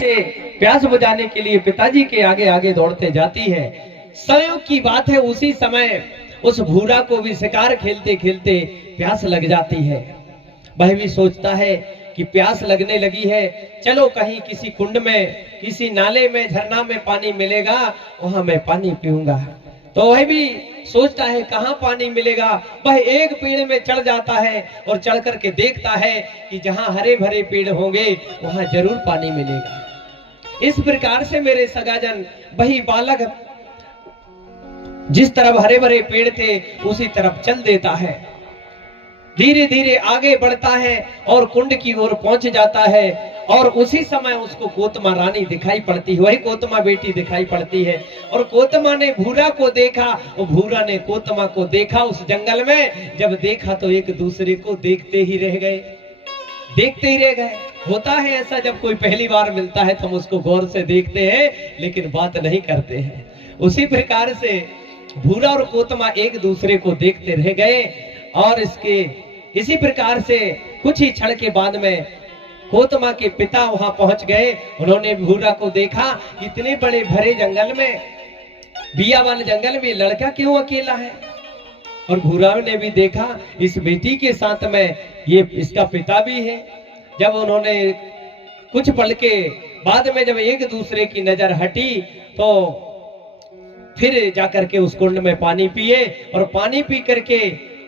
से प्यास बुझाने के लिए पिताजी के आगे आगे दौड़ते जाती है। संयोग की बात है, उसी समय उस भूरा को भी शिकार खेलते खेलते प्यास लग जाती है। वह भी सोचता है कि प्यास लगने लगी है, चलो कहीं किसी कुंड में, किसी नाले में, झरना में पानी मिलेगा, वहां मैं पानी पीऊंगा। तो वह भी सोचता है कहाँ पानी मिलेगा। वह एक पेड़ में चढ़ जाता है और चढ़ करके देखता है कि जहां हरे भरे पेड़ होंगे वहां जरूर पानी मिलेगा। इस प्रकार से मेरे सगाजन वही बालक जिस तरफ हरे भरे पेड़ थे उसी तरफ चल देता है। धीरे धीरे आगे बढ़ता है और कुंड की ओर पहुंच जाता है और उसी समय उसको कोतमा रानी दिखाई पड़ती है, वही कोतमा बेटी दिखाई पड़ती है। और कोतमा ने भूरा को देखा और भूरा ने कोतमा को देखा। उस जंगल में जब देखा तो एक दूसरे को देखते ही रह गए, देखते ही रह गए। होता है ऐसा, जब कोई पहली बार मिलता है तो हम उसको गौर से देखते हैं लेकिन बात नहीं करते हैं। उसी प्रकार से भूरा और कोतमा एक दूसरे को देखते रह गए और इसी प्रकार से कुछ ही क्षण के बाद में कोतमा के पिता वहां पहुंच गए। उन्होंने भूरा को देखा, इतने बड़े भरे जंगल में, बियावान जंगल में लड़का क्यों अकेला है। और भूरा ने भी देखा इस बेटी के साथ में ये इसका पिता भी है। जब उन्होंने कुछ पल के बाद में जब एक दूसरे की नजर हटी तो फिर जाकर के उस कुंड में पानी पिए और पानी पी करके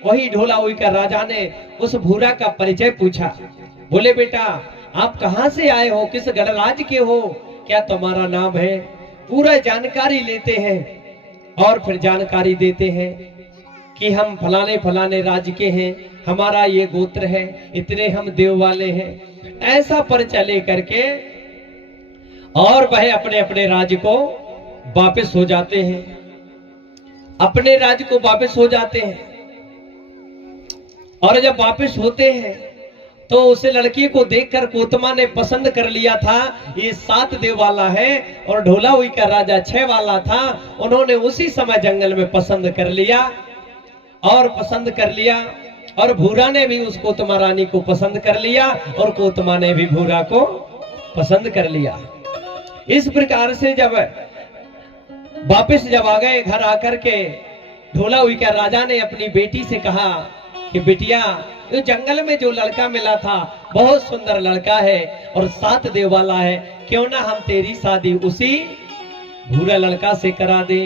वही ढोलावी का राजा ने उस भूरा का परिचय पूछा। बोले बेटा आप कहां से आए हो, किस गणराज्य के हो, क्या तुम्हारा नाम है। पूरा जानकारी लेते हैं और फिर जानकारी देते हैं कि हम फलाने फलाने राज्य के हैं, हमारा ये गोत्र है, इतने हम देव वाले हैं। ऐसा परिचय लेकर के और वह अपने अपने राज्य को वापस हो जाते हैं, अपने राज्य को वापस हो जाते हैं। और जब वापस होते हैं तो उसे लड़की को देखकर कोतमा ने पसंद कर लिया था, ये 7 देव वाला है और ढोलावी का राजा 6 वाला था। उन्होंने उसी समय जंगल में पसंद कर लिया और भूरा ने भी उस कोतमा रानी को पसंद कर लिया और कोतमा ने भी भूरा को पसंद कर लिया। इस प्रकार से जब वापस आ गए घर आकर के, ढोलावी का राजा ने अपनी बेटी से कहा कि बिटिया ये जंगल में जो लड़का मिला था बहुत सुंदर लड़का है और 7 देव वाला है, क्यों ना हम तेरी शादी उसी भूरा लड़का से करा दे।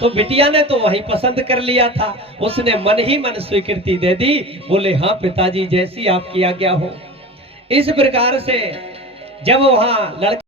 तो बिटिया ने तो वही पसंद कर लिया था, उसने मन ही मन स्वीकृति दे दी। बोले हाँ पिताजी जैसी आपकी आज्ञा हो। इस प्रकार से जब वहां लड़का